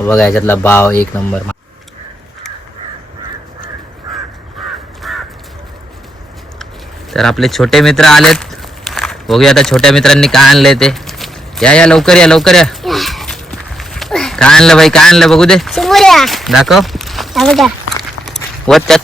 बघा याच्यातला बाव एक नंबर. तर आपले छोटे मित्र आलेत. बघूया आता छोट्या मित्रांनी काय आणलंय ते. या या लवकर या लवकर या. काय आणलं बाई काय आणलं बघू दे. दाखव. वत त्यात.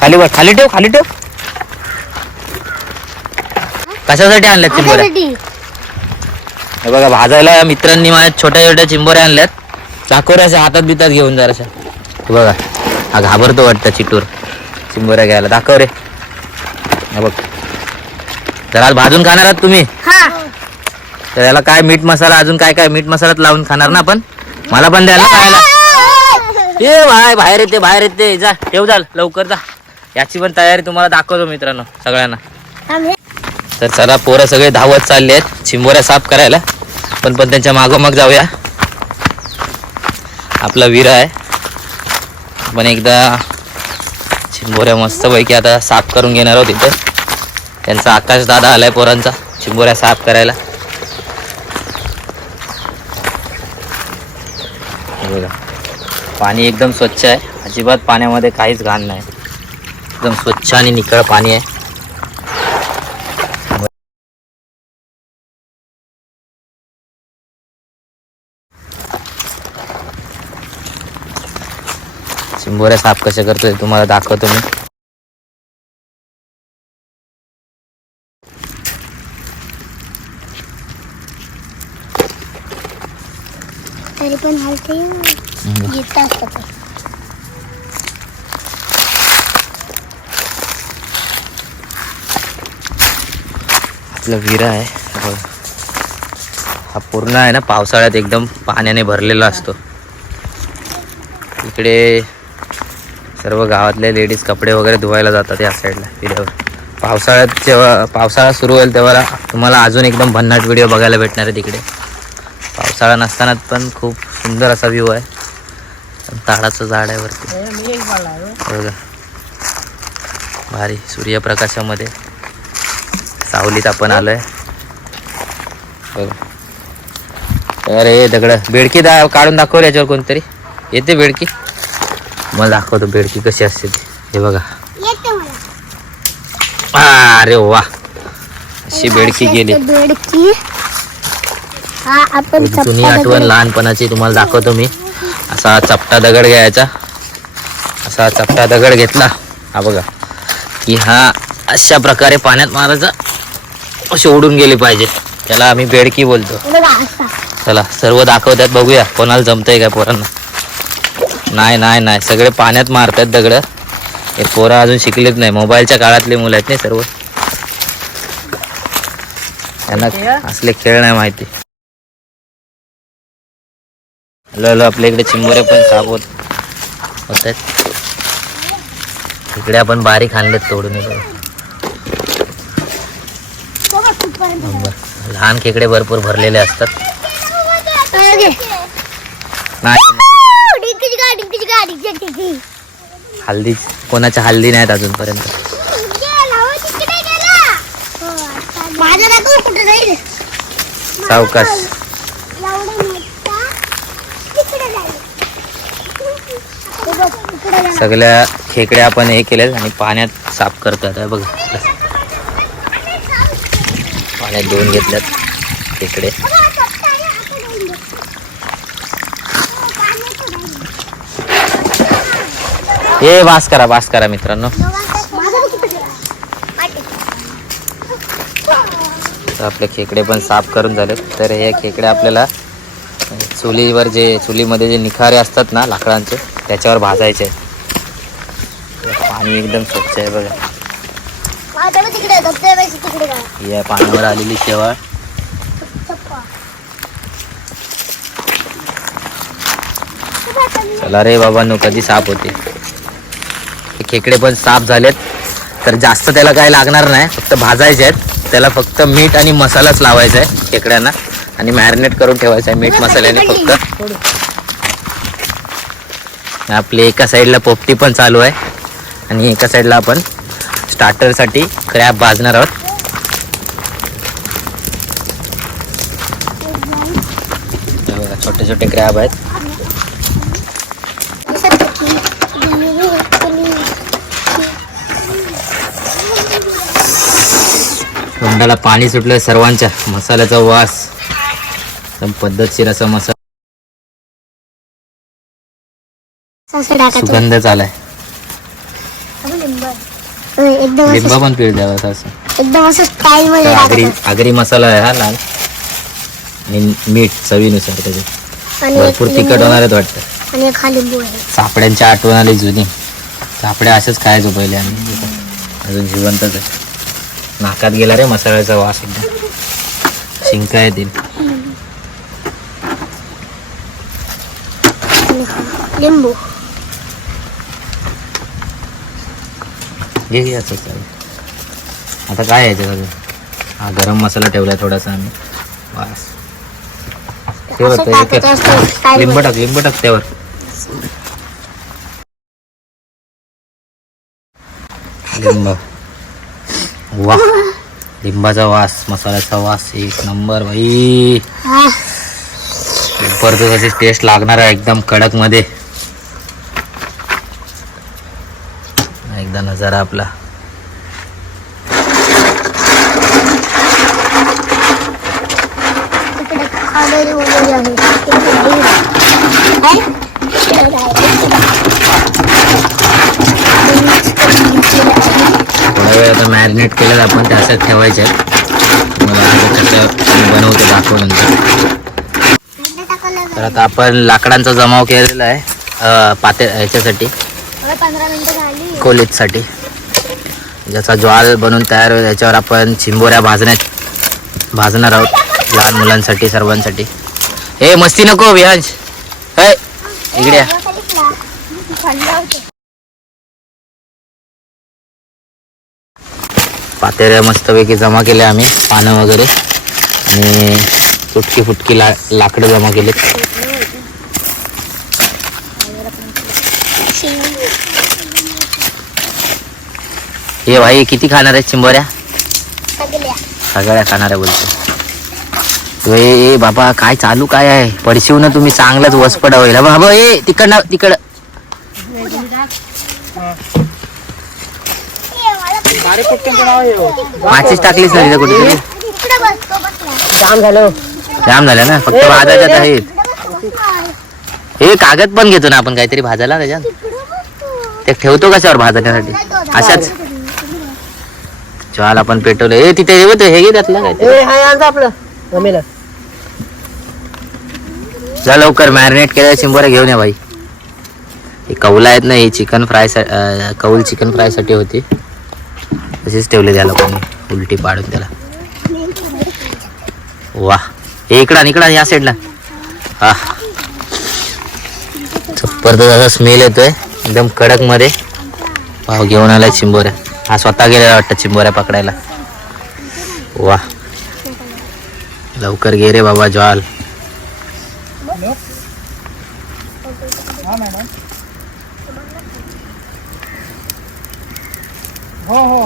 खाली वर खाली ठेव खाली ठेव. कशासाठी आणल्यात चिंबोऱ्या. हे बघा भाजायला मित्रांनी माझ्या छोट्या छोट्या चिंबोऱ्या आणल्यात. चाकोऱ्याच्या हातात बितात घेऊन जराशा हे बघा हा घाबरतो वाटतं चिटूर. चिंबोऱ्या घ्यायला. दाखव रे. हे बघ. तर आज भाजून खाणार आहात तुम्ही? हा. तर याला काय मीठ मसाला अजून काय काय मीठ मसाल्यात लावून खाणार ना आपण? मला पण द्याल ना खायला. ए भाय बाहेर येते बाहेर येते. जा ठेव जा लवकर जा. याची पण तयारी तुम्हाला दाखवतो मित्रांनो सगळ्यांना. तर चला पोरं सगळे धावत चालले आहेत. चिंबोऱ्या साफ करायला. पण पण त्यांच्या मागोमाग जाऊया. आपला विरा आहे. पण एकदा चिंबोऱ्या मस्तपैकी आता साफ करून घेणार आहोत इथं. त्यांचा आकाश दादा आलाय पोरांचा चिंबोऱ्या साफ करायला. बघा. पाणी एकदम स्वच्छ आहे. अजिबात पाण्यामध्ये काहीच घाण नाही. एकदम स्वच्छ आणि निकळ पाणी आहे. चिंबोऱ्या साफ कशा करतोय तुम्हाला दाखवतो मी. तरी पण हलते. येत. आपला विरा आहे. हा. हा पूर्ण आहे ना पावसाळ्यात एकदम पाण्याने भरलेला असतो. इकडे सर्व गावातले लेडीज कपडे वगैरे धुवायला जातात या साईडला विड्यावर पावसाळ्यात जेव्हा पावसाळा सुरू होईल तेव्हा तुम्हाला अजून एकदम भन्नाट व्हिडिओ बघायला भेटणार आहे तिकडे. पावसाळा नसताना पण खूप सुंदर असा व्ह्यू आहे. ताडाचं झाड आहे वरती. बघा. भारी सूर्यप्रकाशामध्ये. सावलीत आपण आलोय. बघा. अरे दगड. बेडकी दा काढून दाखव रे याच्यावर कोणतरी? येते बेडकी? मला दाखवतो बेडकी कशी असते हे बघा. अरे वा. अशी बेडकी गेली. बेडकी हा आपण जुनी आठवण लहानपणाची तुम्हाला दाखवतो मी. असा चपटा दगड घ्यायचा. असा चपटा दगड घेतला. हा बघा. की हा अशा प्रकारे पाण्यात मारायचा. असे उडून गेले पाहिजे. त्याला आम्ही बेडकी बोलतो. चला सर्व दाखवतात बघूया. कोणाला जमतंय काय पोरांना? नाही नाही नाही. सगळे पाण्यात मारतात दगड. हे पोरं अजून शिकलेत नाही. मोबाईलच्या काळातले मुलं आहेत नाही सर्व. त्यांना असले खेळ नाही माहिती. Hello hello. आपल्या इकडे चिंबोरे पण साफ होत होत आहेत. इकडे आपण बारीक आणलेत तोडून. लहान खेकडे भरपूर भरलेले असतात. नाही. गाडी. हल्दी कोणाच्या हल्दी नाहीत अजूनपर्यंत. हो, गेला. माझा दाखव कुठे जाईल? सावकाश. हे. सगळ्या खेकड्या आपण हे केल्यात आणि पाण्यात साफ करतो आता. बघ. पाण्यात धुवून घेतल्यात खेकडे बघा, चपटा आहे, आता जाऊन दे. हो, पाण्याचं जाईल. हे वास करा वास करा मित्रांनो. तर आपले खेकडे पण साफ करून झाले तर हे खेकडे आपल्याला चुलीवर जे चुलीमध्ये जे निखारे असतात ना लाकडांचे त्याच्यावर भाजायचे. पाणी एकदम स्वच्छ आहे बघा. या पाण्यावर आलेली शेवाळ. चला रे बाबांनो कधी साफ होते? हे खेकडे पण साफ झालेत. तर जास्त त्याला काय लागणार नाही फक्त भाजायचे आहेत. त्याला फक्त मीठ आणि मसालाच लावायचा आहे खेकड्यांना. आणि मॅरिनेट करून ठेवायचं आहे मीठ मसाल्याने फक्त. आपली एका साईडला पोपटी पण चालू आहे. आणि एका साईडला आपण स्टार्टरसाठी क्रॅप भाजणार आहोत. छोटे छोटे छोटे क्रॅब आहेत. तोंडाला पाणी सुटलं सर्वांच्या मसाल्याचा वास. पद्धतशीर असा मसाला. सुगंध चालाय. लिंबा पण पीळ द्यावा असं एकदम असं आगरी. आगरी मसाला आहे हा लाल. आणि मीठ चवीनुसार त्याच्यात. भरपूर तिखट होणार आहेत वाटतं. आणि एक हा लिंबू आहे. चापड्यांची आठवण आली जुनी. चापड्या असेच खायचो पहिले आम्ही. अजून जिवंतच आहे. नाकात गेला रे मसाल्याचा वास एकदम शिंका येतील. लिंबू. घे घे असं चालेल आता काय यायचं अजून हा गरम मसाला ठेवलाय थोडासा आम्ही. वास. असं कर. असतं लिंब टाक लिंब टाक त्यावर. लिंब. वा लिंबाचा वास मसाल्याचा वास एक नंबर भाई हा परत अशी टेस्ट लागणार आहे एकदम कडकमध्ये एकदा नजारा आपला तिकडे खाणारी वगैरे आहे काय? वेळ आता मॅरिनेट केलं आपण ते असंच ठेवायचे मला कसं बनवतो दाखव नंतर तर आता आपण लाकडांचा जमाव केलेला आहे. पाते ह्याच्यासाठी कोलीजसाठी ज्याचा ज्वाल बनवून तयार होईल. त्याच्यावर आपण चिंबोऱ्या भाजण्यात भाजणार आहोत. लहान मुलांसाठी सर्वांसाठी. हे मस्ती नको विहांश. हे इकडे पातेऱ्या मस्तपैकी जमा केल्या आम्ही पानं वगैरे. आणि तुटकी फुटकी ला लाकडं जमा केलीत. हे भाई किती खाणार आहेत चिंबोऱ्या? सगळ्या. खाणार आहे बोलतो ए ए बाबा काय चालू काय आहे? पडशिव ना तुम्ही चांगलाच वसपड होईल. बाबा ए तिकडनं तिकड. माचीच टाकलीच ना तिथं कुठेतरी. जाम झालं. ना फक्त भाजायच्यात आहेत. हे कागद पण घेतो ना आपण काहीतरी भाजायला त्याच्यात. ते ठेवतो कशावर भाजण्यासाठी? अशाच. ज्वाल आपण पेटवलं. ए तिथे हे होतं, हे घे त्यातलं काय जा लवकर मॅरिनेट केलेल्या चिंबोऱ्या घेऊन या भाई हे कौला आहेत ना ही चिकन फ्राय कौल चिकन फ्रायसाठी होती. तसेच ठेवले त्या लोकांनी. उलटी पाडून त्याला. वा. हे इकडा या साईडला हा. परत असा स्मेल येतोय. एकदम कडकमध्ये पाव घेऊन आलाय चिंबोऱ्या. हा स्वतः गेलेला वाटतं चिंबोऱ्या पकडायला. वा. लवकर गे रे बाबा ज्वाल. हो, हो.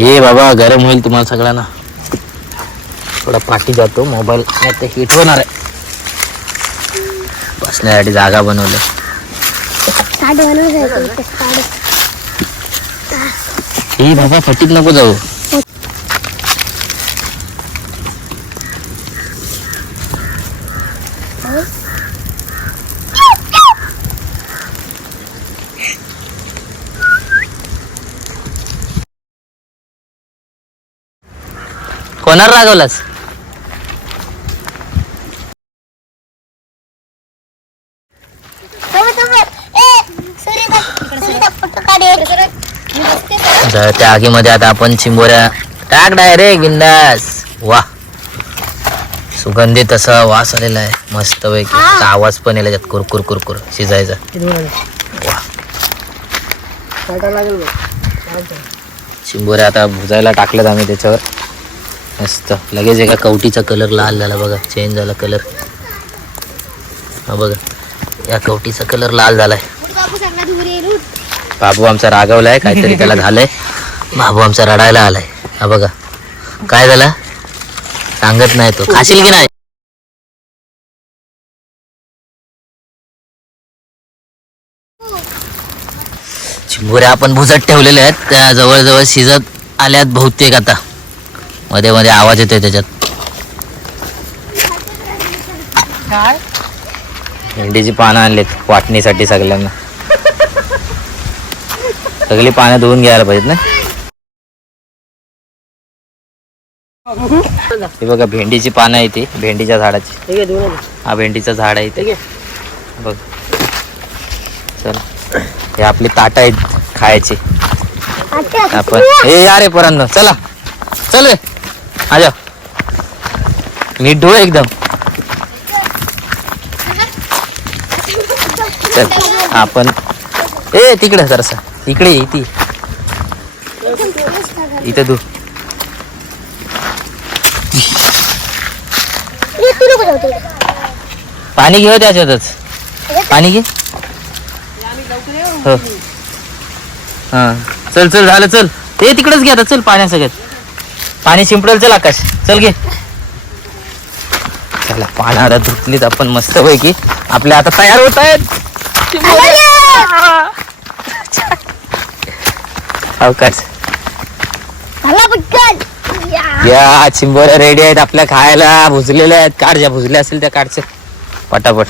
ये बाबा गरम होईल तुम्हाला सगळ्यांना. थोडा पाठी जातो मोबाईल नाही हिट होणार आहे. बसण्यासाठी जागा बनवली. हे बाबा फटीत नको जाऊ. कोणाला रागवलास. त्या आगीमध्ये आता आपण चिंबोऱ्या टाक डायरेक्ट बिंदास. वा. सुगंधित असा वास आलेला आहे. मस्त पैकी. हा. आवाज पण येईल त्यात कुरकुर कुरकुर शिजायचा वा. चिंबोऱ्या आता भुजायला टाकल्यात आम्ही त्याच्यावर. मस्त. लगेच एका कवटीचा कलर लाल झाला बघा. चेंज झाला कलर हा बघा. या कवटीचा कलर लाल झालाय. बाबू आमचा रागवलाय काहीतरी त्याला झालंय. बाबू आमचा रडायला आलाय. हा बघा. काय झालं? सांगत नाही तो. खाशील की नाही? चिंबुऱ्या आपण भुजत ठेवलेल्या आहेत. त्या जवळजवळ शिजत आल्यात बहुतेक आता. मध्ये मध्ये आवाज येतोय त्याच्यात. काय? भेंडीची पानं आणलीत वाटणीसाठी सगळ्यांना. सगळी पानं धुवून घ्यायला पाहिजेत ना. हे बघा भेंडीची पानं आहे ती भेंडीच्या झाडाची. ठीक आहे देऊ हा भेंडीचं झाड आहे ठीक ते आहे. बघ. चला. हे आपली ताट आहेत खायची. आपण हे या रे पोरांनो चला. चल रे. आजा. मीठ ढोळ एकदम. चल आपण ए तिकडे जरासा. इकडे ये, ती इथं तू पाणी घेऊ हो त्याच्यातच. पाणी घे. हो. हा. चल चल झालं चल. ते तिकडेच घ्या आता. चल पाण्या सगळ्यात. पाणी शिंपडेल चल आकाश. चल घे. चला पाण्याला धुतलीत आपण मस्त पैकी आपले आता तयार होत आहेत. अवकाश. या. चिंबोऱ्या रेडी आहेत आपल्या खायला. भुजलेल्या आहेत. काढ ज्या भुजल्या असतील त्या काढचे पटापट.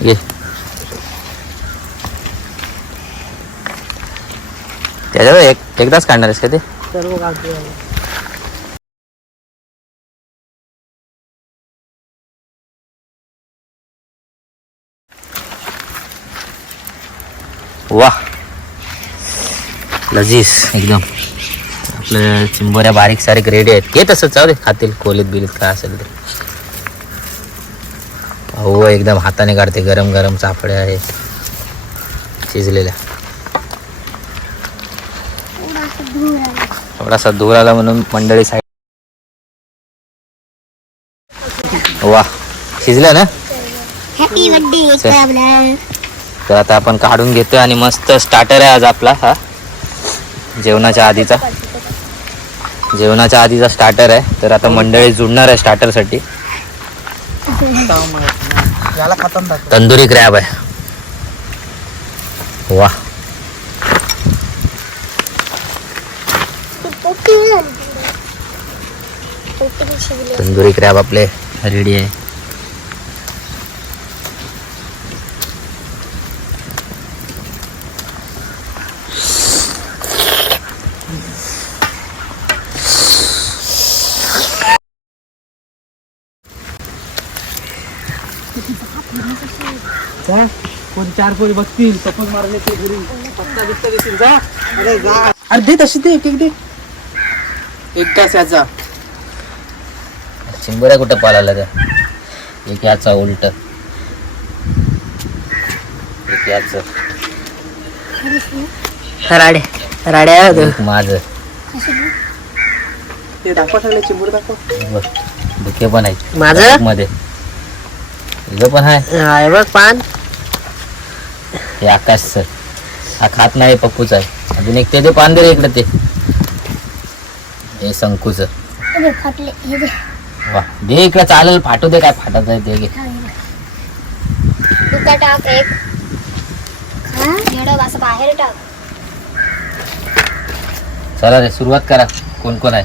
ये. त्याच्यावर एक एकदाच काढणार आहेस का ते? सर्व काढतो वा लजीज एकदम. आपल्या चिंबोऱ्या बारीक सारीक रेडी आहेत. घे तसं जाऊ दे खातील कोलीत बिलीत काय असेल ते. हो एकदम हाताने काढते गरम गरम चाफड्या आहे शिजलेल्या. थोडासा धूर आला म्हणून मंडळी साईड वा शिजल्या ना? तर आता आपण काढून घेतोय आणि मस्त स्टार्टर आहे आज आपला हा. जेवणाच्या आधीचा. जेवणाच्या आधीचा स्टार्टर आहे. तर आता मंडळी जुडणार आहे स्टार्टरसाठी खाताना दाखव तंदुरी क्रॅब आहे वा तंदुरी क्रॅब आपले. रेडी आहे. जा कोण चार पोरी बघतील मारले ते घरी. पत्ता बित्ता देतील जा. अरे जा. अरे दे तशी दे एक एक दे. एक तास याचा चिंबोऱ्या कुठं पालाला त्या? एक याचा उलट. एक याच. राडे. राड्या माझं. ते दाखवा सगळे चिंबूर दाखव. बघ बुके पण आहेत. माझं? मध्ये तुझं पण आहे. हाय बघ पान. हे आकाशचं हा खात नाही पप्पूच आहे. अजून एक ते दे पान दे इकडे ते. हे शंकूच. फाटले हे दे. वा. दे इकडे चालेल फाटू दे काय फाटत आहे ते घे. टाक एक. असं बाहेर टाक. चला रे सुरुवात करा. कोण कोण आहे?